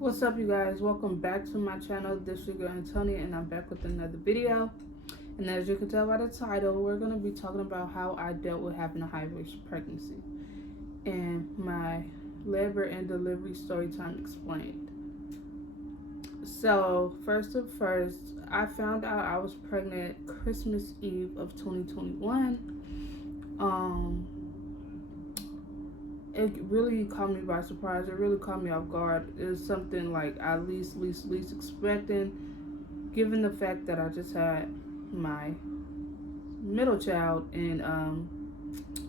What's up, you guys? Welcome back to my channel. This is your girl Antonia, and I'm back with another video. And as you can tell by the title, we're going to be talking about how I dealt with having a high-risk pregnancy and my labor and delivery story time explained. So first, I found out I was pregnant Christmas Eve of 2021. It really caught me by surprise. It really caught me off guard. It was something like I least expecting, given the fact that I just had my middle child in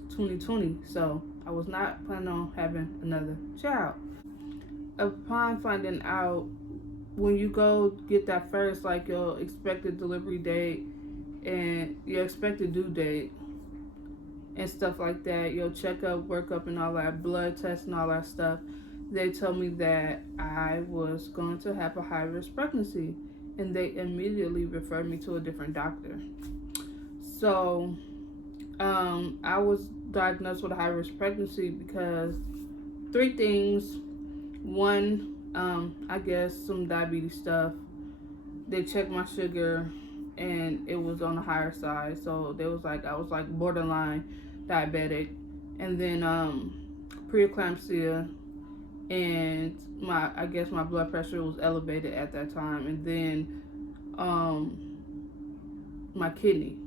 2020. So I was not planning on having another child. Upon finding out, when you go get that first, like your expected delivery date and your expected due date, and stuff like that, your checkup, workup, and all that, blood tests and all that stuff, they told me that I was going to have a high-risk pregnancy, and they immediately referred me to a different doctor. So I was diagnosed with a high-risk pregnancy because three things. One, I guess some diabetes stuff. They checked my sugar and it was on the higher side, so they was like I was like borderline diabetic. And then preeclampsia, and I guess my blood pressure was elevated at that time. And then my kidney.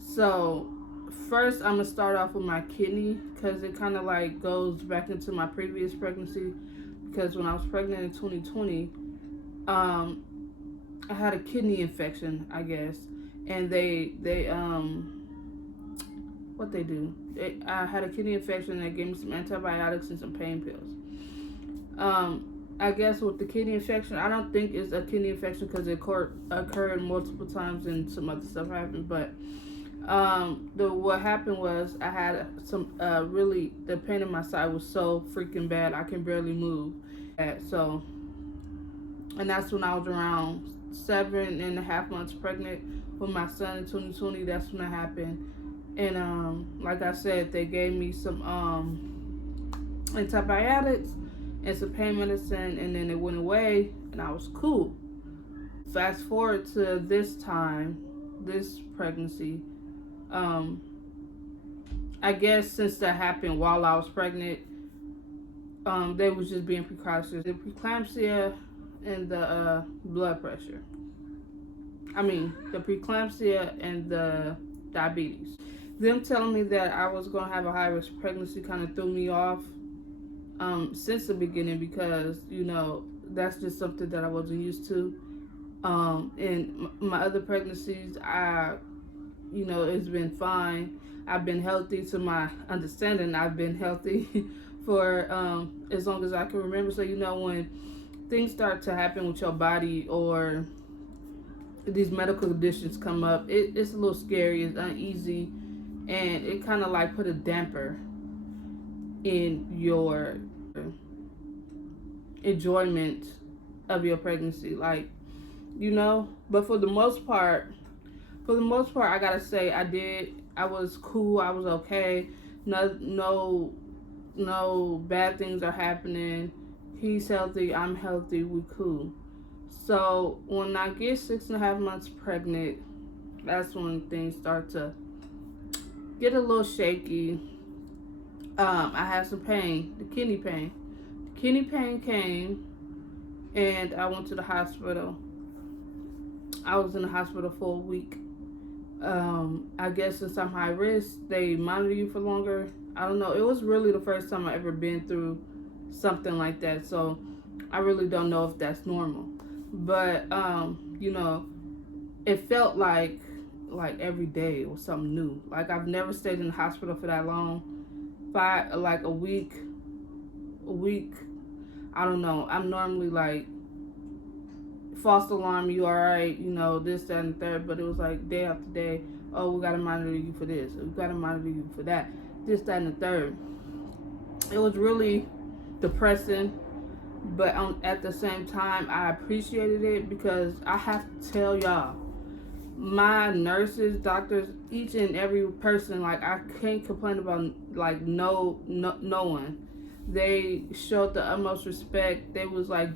So first I'm gonna start off with my kidney because it kind of like goes back into my previous pregnancy, because when I was pregnant in 2020, I had a kidney infection, I guess, and they what they do? I had a kidney infection, and they gave me some antibiotics and some pain pills. I guess with the kidney infection, I don't think it's a kidney infection because it occurred multiple times and some other stuff happened. But what happened was I had some really, the pain in my side was so freaking bad I can barely move. So, and that's when I was around 7.5 months pregnant with my son in 2020. That's when it happened. And like I said, they gave me some antibiotics and some pain medicine, and then it went away and I was cool. Fast forward to this pregnancy. I guess since that happened while I was pregnant, they was just being precautious. The preeclampsia and the blood pressure. The preeclampsia and the diabetes. Them telling me that I was going to have a high-risk pregnancy kind of threw me off since the beginning, because, that's just something that I wasn't used to. And my other pregnancies, it's been fine. I've been healthy, to my understanding. I've been healthy for as long as I can remember. So, when things start to happen with your body, or these medical conditions come up, it's a little scary, it's uneasy, and it kind of like put a damper in your enjoyment of your pregnancy, but for the most part, I gotta say I was cool, I was okay. No bad things are happening. He's healthy, I'm healthy, we cool. So when I get 6.5 months pregnant, that's when things start to get a little shaky. I had some pain, the kidney pain. The kidney pain came, and I went to the hospital. I was in the hospital for a week. I guess since I'm high risk, they monitor you for longer. I don't know. It was really the first time I ever been through something like that, so I really don't know if that's normal. But it felt like every day it was something new. Like I've never stayed in the hospital for that long. A week. I don't know. I'm normally like, false alarm, you all right? This, that, and the third. But it was like day after day. Oh, we gotta monitor you for this. We gotta monitor you for that. This, that, and the third. It was really depressing. But at the same time, I appreciated it, because I have to tell y'all, my nurses, doctors, each and every person, like I can't complain about like no one. They showed the utmost respect. They was like I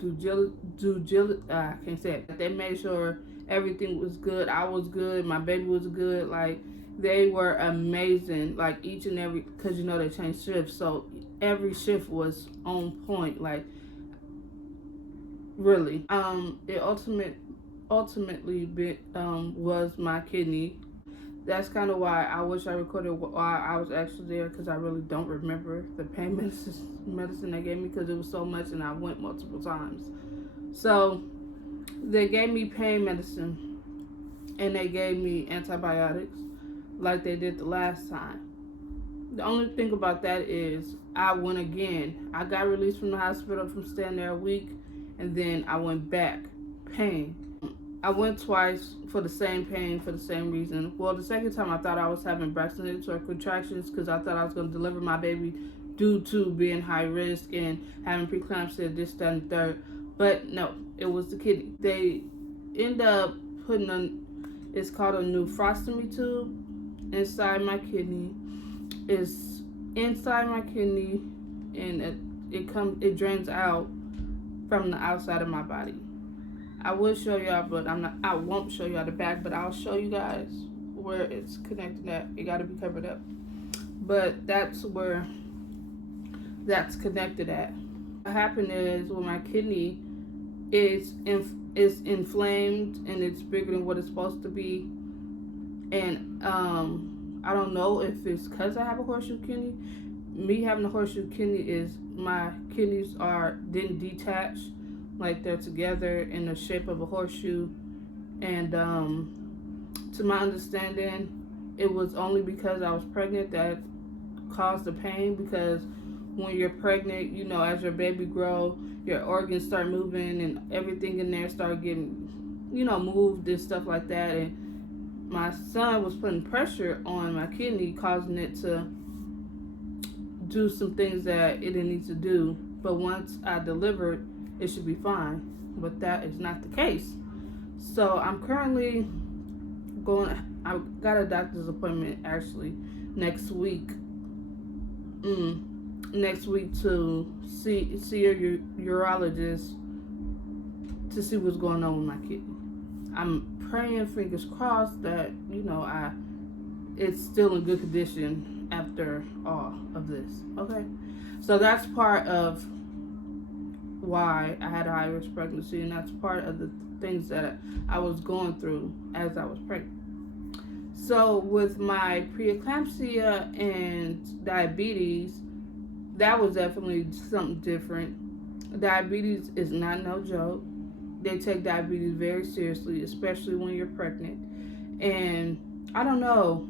can't say it. They made sure everything was good. I was good. My baby was good. Like, they were amazing. Like, each and every, because they changed shifts, so every shift was on point. Like, really. It ultimately was my kidney. That's kind of why I wish I recorded why I was actually there, because I really don't remember the pain medicine they gave me, because it was so much and I went multiple times. So they gave me pain medicine and they gave me antibiotics like they did the last time. The only thing about that is I went again. I got released from the hospital from staying there a week, and then I went back. Pain. I went twice for the same pain, for the same reason. Well, the second time I thought I was having braxionated or contractions, because I thought I was going to deliver my baby due to being high risk and having preeclampsia, this, that, and third. But no, it was the kidney. They end up putting it's called a nephrostomy tube inside my kidney. It's inside my kidney, and it drains out from the outside of my body. I will show y'all, but I won't show y'all the back, but I'll show you guys where it's connected at. It got to be covered up, but that's where that's connected at. What happened is, when my kidney is inflamed and it's bigger than what it's supposed to be, and I don't know if it's because I have a horseshoe kidney. Me having a horseshoe kidney is my kidneys didn't detach, like they're together in the shape of a horseshoe. And to my understanding, it was only because I was pregnant that caused the pain, because when you're pregnant, as your baby grow, your organs start moving and everything in there start getting, moved and stuff like that. And my son was putting pressure on my kidney, causing it to do some things that it didn't need to do. But once I delivered, it should be fine. But that is not the case. So I'm currently I got a doctor's appointment actually next week. Next week to see a urologist to see what's going on with my kidney. I'm praying, fingers crossed, that it's still in good condition after all of this. Okay, so that's part of why I had a high risk pregnancy, and that's part of the things that I was going through as I was pregnant. So with my preeclampsia and diabetes, that was definitely something different. Diabetes is not no joke. They take diabetes very seriously, especially when you're pregnant. And I don't know,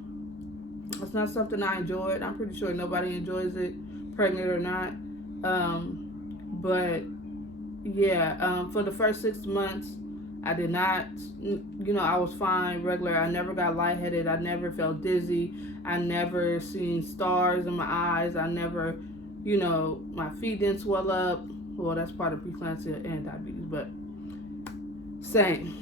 it's not something I enjoyed. I'm pretty sure nobody enjoys it, pregnant or not. But yeah, for the first 6 months, I did not, I was fine, regular. I never got lightheaded. I never felt dizzy. I never seen stars in my eyes. I never, my feet didn't swell up. Well, that's part of preeclampsia and diabetes, but same.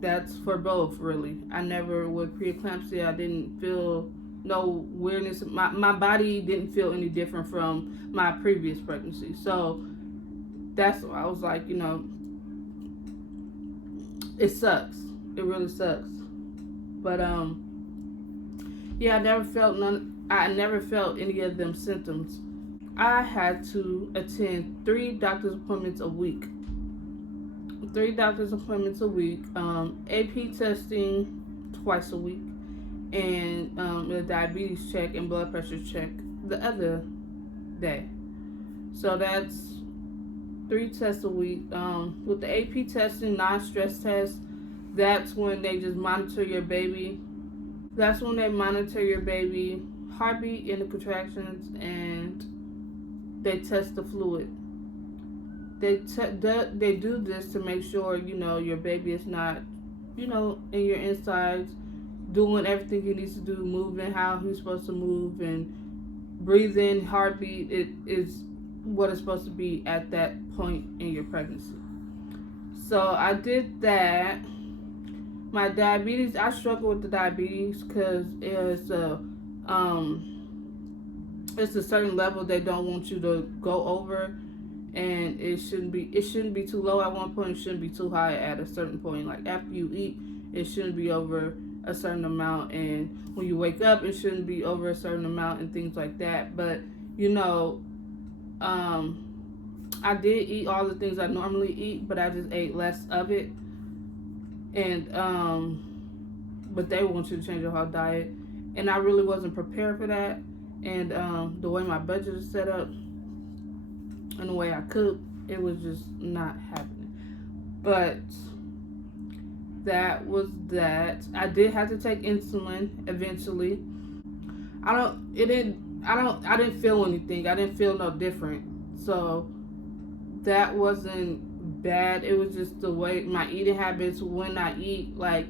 That's for both, really. I never, with preeclampsia, I didn't feel no weirdness. My body didn't feel any different from my previous pregnancy. So that's why I was like, it sucks. It really sucks. But yeah, I never felt any of them symptoms. I had to attend 3 doctor's appointments a week. 3 doctor's appointments a week. AP testing twice a week, and a diabetes check and blood pressure check the other day. So that's 3 tests a week. With the AP testing, non-stress test, that's when they just monitor your baby. That's when they monitor your baby heartbeat and the contractions, and they test the fluid. They do this to make sure your baby is not in your insides, doing everything he needs to do, moving how he's supposed to move, and breathing, heartbeat. It is what it's supposed to be at that point in your pregnancy. So I did that. My diabetes, I struggle with the diabetes because it's it's a certain level they don't want you to go over, and it shouldn't be too low at one point, it shouldn't be too high at a certain point. Like after you eat, it shouldn't be over a certain amount, and when you wake up, it shouldn't be over a certain amount, and things like that. But you know, I did eat all the things I normally eat, but I just ate less of it. And but they want you to change your whole diet, and I really wasn't prepared for that. And the way my budget is set up and the way I cook, it was just not happening. But that was that. I did have to take insulin eventually. I didn't feel anything. I didn't feel no different. So that wasn't bad. It was just the way my eating habits when I eat, like,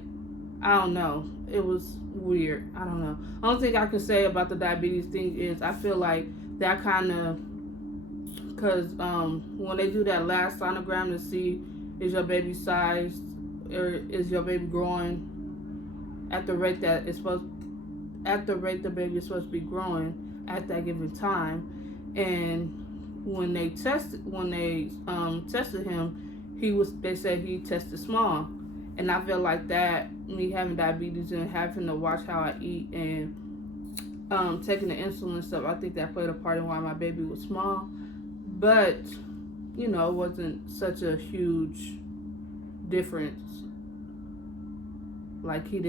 I don't know. It was weird. I don't know. Only thing I can say about the diabetes thing is I feel like that kind of, because when they do that last sonogram to see is your baby sized or is your baby growing at the rate that it's supposed, at the rate the baby is supposed to be growing at that given time. And when they tested him, they said he tested small. And I feel like that, me having diabetes and having to watch how I eat and taking the insulin and stuff, I think that played a part in why my baby was small. But you know, it wasn't such a huge difference. Like he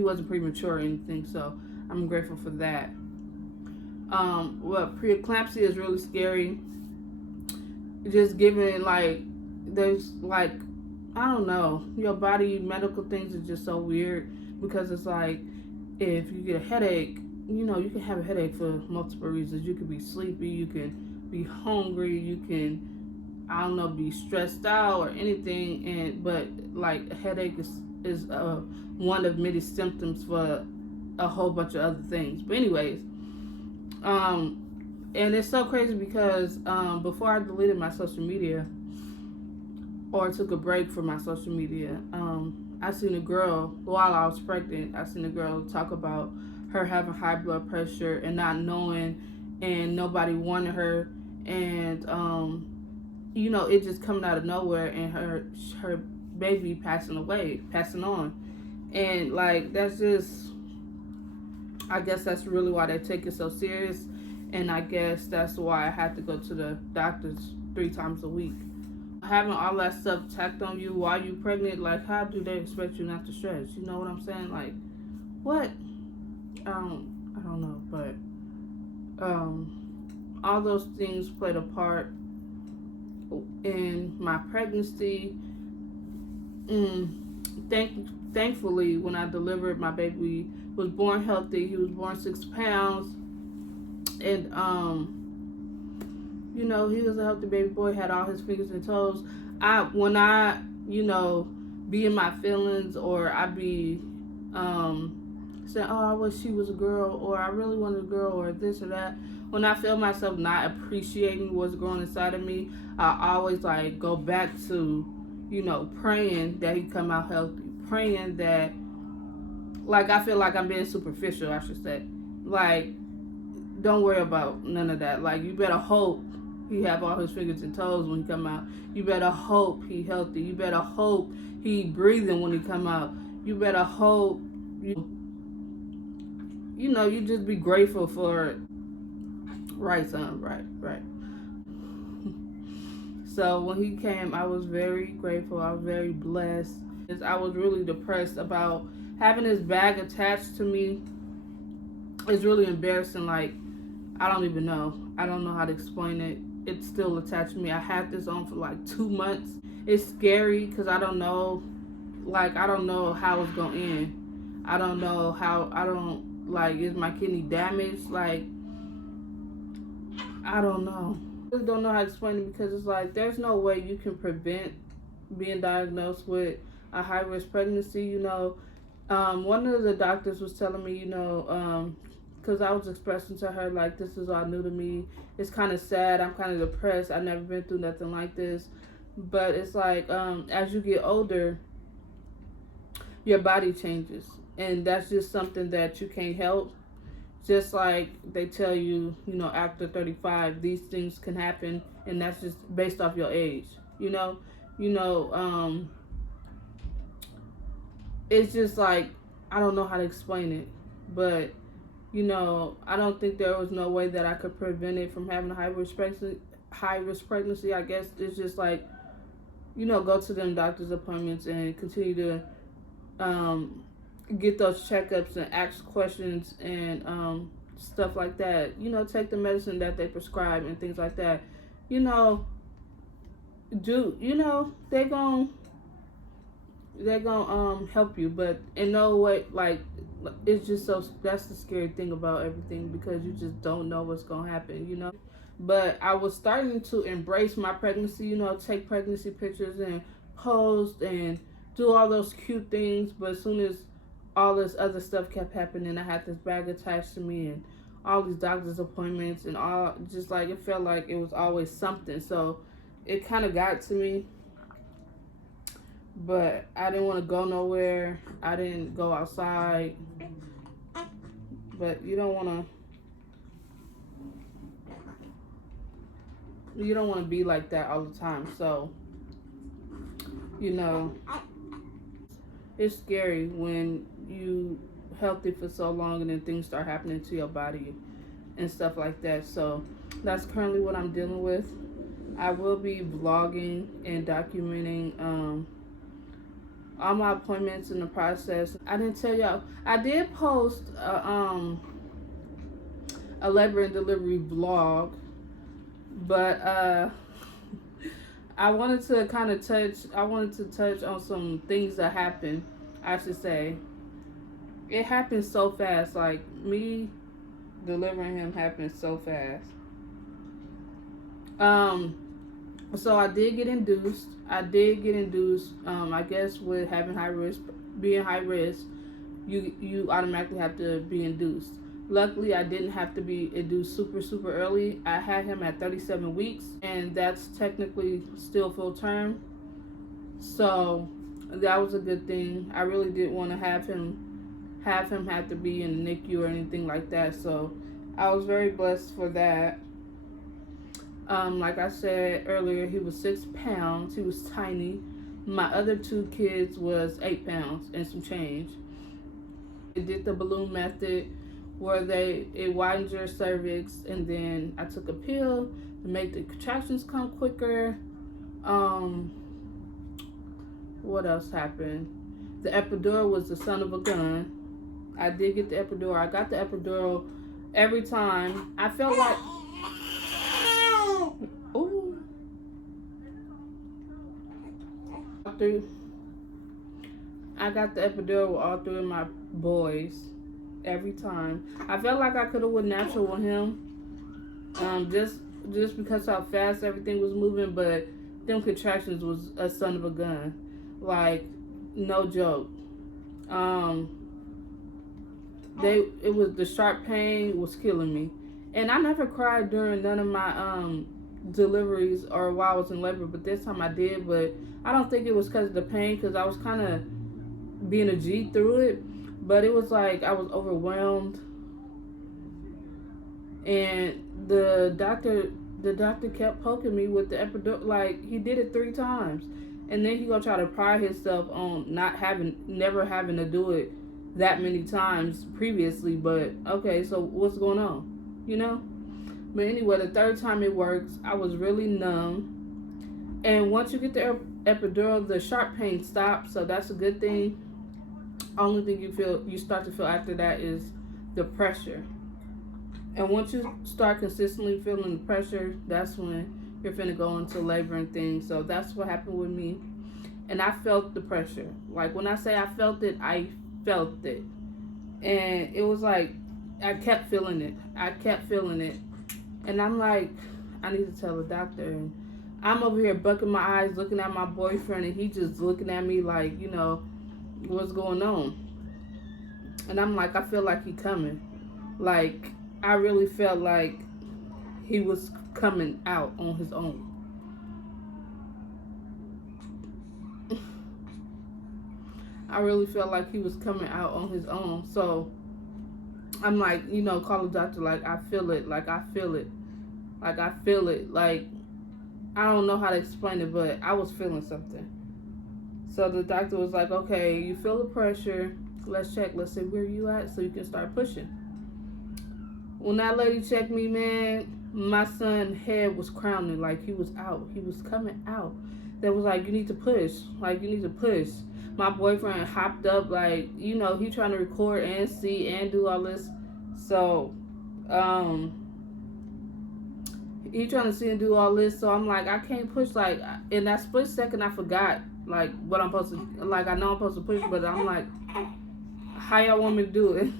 wasn't premature or anything, so I'm grateful for that. Well, preeclampsia is really scary. Just given, like, there's like, I don't know, your body medical things are just so weird, because it's like if you get a headache, you know, you can have a headache for multiple reasons. You could be sleepy, you can be hungry, you can, I don't know, be stressed out or anything. And but like a headache is one of many symptoms for a whole bunch of other things. But anyways, and it's so crazy because before I deleted my social media or took a break from my social media, I seen a girl, while I was pregnant, I seen a girl talk about her having high blood pressure and not knowing, and nobody wanted her, and you know, it just coming out of nowhere, and her baby passing on. And like, that's just, I guess that's really why they take it so serious. And I guess that's why I had to go to the doctors 3 times a week. Having all that stuff tacked on you while you're pregnant, like, how do they expect you not to stress? You know what I'm saying? Like, what? I don't know, but all those things played a part in my pregnancy. Thankfully, when I delivered, my baby was born healthy. He was born 6 pounds, and you know, he was a healthy baby boy, had all his fingers and toes. When I, you know, be in my feelings, or I be saying, oh, I wish she was a girl, or I really wanted a girl, or this or that, when I feel myself not appreciating what's growing inside of me, I always like go back to, you know, praying that he come out healthy, praying that, like, I feel like I'm being superficial, I should say. Like, don't worry about none of that. Like, you better hope he have all his fingers and toes when he come out. You better hope he healthy. You better hope he breathing when he come out. You better hope, you know, you just be grateful for it. Right, son, right. So when he came, I was very grateful. I was very blessed. I was really depressed about having this bag attached to me. It's really embarrassing. Like, I don't even know. I don't know how to explain it. It's still attached to me. I had this on for like 2 months. It's scary because I don't know. Like, I don't know how it's going to end. I don't know how, like, is my kidney damaged? Like, I don't know. I just don't know how to explain it, because it's like, there's no way you can prevent being diagnosed with a high-risk pregnancy. You know, one of the doctors was telling me, you know, because I was expressing to her, like, this is all new to me. It's kind of sad. I'm kind of depressed. I've never been through nothing like this. But it's like, as you get older, your body changes. And that's just something that you can't help. Just like they tell you, after 35, these things can happen, and that's just based off your age. You know, you know, it's just like, I don't know how to explain it, but I don't think there was no way that I could prevent it from having a high risk pregnancy. I guess it's just like, go to them doctor's appointments and continue to get those checkups and ask questions and stuff like that. Take the medicine that they prescribe and things like that. They're gonna help you, but in no way, like, it's just so, that's the scary thing about everything, because you just don't know what's gonna happen. But I was starting to embrace my pregnancy, take pregnancy pictures and post and do all those cute things. But as soon as all this other stuff kept happening, I had this bag attached to me and all these doctor's appointments and all, just like, it felt like it was always something. So it kind of got to me, but I didn't want to go nowhere. I didn't go outside. But you don't want to be like that all the time. So, it's scary when you healthy for so long and then things start happening to your body and stuff like that. So that's currently what I'm dealing with. I will be vlogging and documenting all my appointments in the process. I didn't tell y'all, I did post a labor and delivery vlog, but I wanted to touch on some things that happened. I should say, it happened so fast. Like, me delivering him happened so fast. So I did get induced. I guess with being high risk, you automatically have to be induced. Luckily, I didn't have to be induced super early. I had him at 37 weeks, and that's technically still full term. So that was a good thing. I really didn't want to have him have to be in the NICU or anything like that. So I was very blessed for that. Like I said earlier, he was 6 pounds. He was tiny. My other 2 kids was 8 pounds and some change. They did the balloon method, where it widens your cervix, and then I took a pill to make the contractions come quicker. What else happened? The epidural was the son of a gun. I did get the epidural. I got the epidural every time. I felt like, ooh. I got the epidural with all 3 of my boys every time. I felt like I could have went natural with him, just because how fast everything was moving. But them contractions was a son of a gun, like, no joke. It was, the sharp pain was killing me, and I never cried during none of my deliveries or while I was in labor, but this time I did. But I don't think it was because of the pain, because I was kind of being a G through it, but it was like I was overwhelmed. And the doctor kept poking me with the epidural. Like, he did it 3 times, and then he gonna try to pride himself on never having to do it that many times previously. But okay, so what's going on, But anyway, the 3rd time it works. I was really numb, and once you get the epidural, the sharp pain stops, so that's a good thing. Only thing you start to feel after that is the pressure. And once you start consistently feeling the pressure, that's when you're finna go into labor and things. So that's what happened with me. And I felt the pressure. Like, when I say I felt it, I felt it. And it was like, I kept feeling it. And I'm like, I need to tell the doctor. And I'm over here bucking my eyes, looking at my boyfriend, and he just looking at me like, what's going on? And I'm like, I feel like he coming. Like, I really felt like he was coming out on his own. I really felt like he was coming out on his own. So I'm like, you know, call the doctor, like, I feel it, like, I feel it, like, I feel it, like, I don't know how to explain it, but I was feeling something. So the doctor was like, okay, you feel the pressure, let's check, let's see where you at so you can start pushing. When that lady checked me, man, my son's head was crowning, like he was out, he was coming out. They was like, you need to push, like, you need to push. My boyfriend hopped up, like, you know, he trying to record and see and do all this. So, he trying to see and do all this. So I'm like, I can't push. Like, in that split second, I forgot, like, what I'm supposed to, like, I know I'm supposed to push, but I'm like, how y'all want me to do it?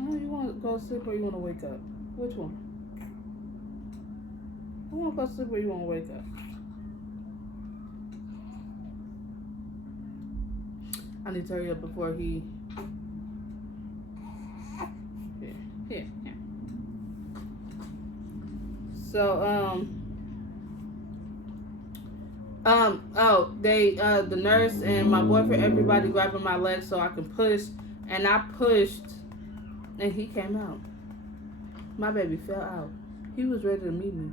Oh, you want to go to sleep or you want to wake up? Which one? You want to go to sleep or you want to wake up? I need to hurry up before he... Here. So, the nurse and my boyfriend, everybody grabbing my leg so I can push, and I pushed, and he came out. My baby fell out. He was ready to meet me.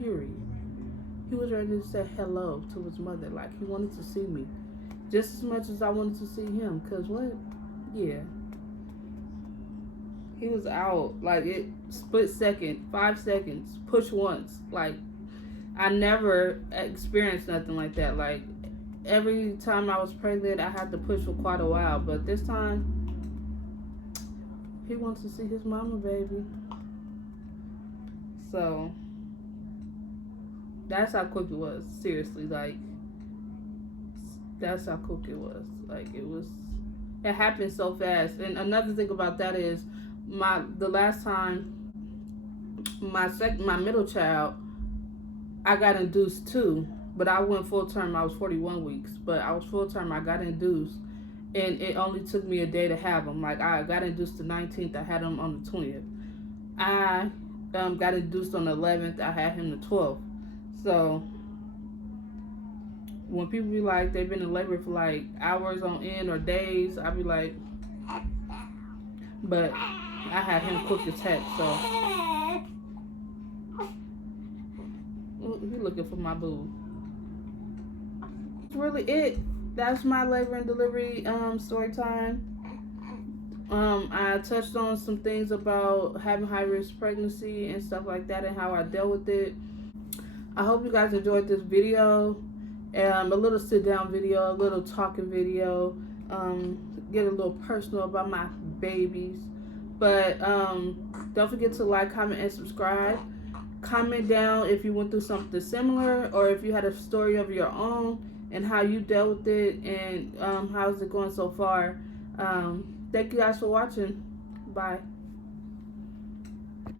Period. He was ready to say hello to his mother, like he wanted to see me, just as much as I wanted to see him. Cause what? Yeah. He was out, like, it split second, 5 seconds, push once. Like, I never experienced nothing like that. Like, every time I was pregnant, I had to push for quite a while. But this time, he wants to see his mama, baby. So, that's how quick it was. Seriously, like, that's how quick it was. Like, it happened so fast. And another thing about that is, the last time my middle child, I got induced too, but I went full term. I was 41 weeks, but I was full term. I got induced, and it only took me a day to have him. Like, I got induced the 19th. I had him on the 20th. I got induced on the 11th. I had him the 12th. So when people be like they've been in labor for like hours on end or days, I be like, but I had him quick as heck. So he looking for my boo. That's really it. That's my labor and delivery story time. I touched on some things about having high risk pregnancy and stuff like that and how I dealt with it. I hope you guys enjoyed this video. A little sit down video, a little talking video, get a little personal about my babies. But don't forget to like, comment, and subscribe. Comment down if you went through something similar or if you had a story of your own and how you dealt with it and how's it going so far. Thank you guys for watching. Bye.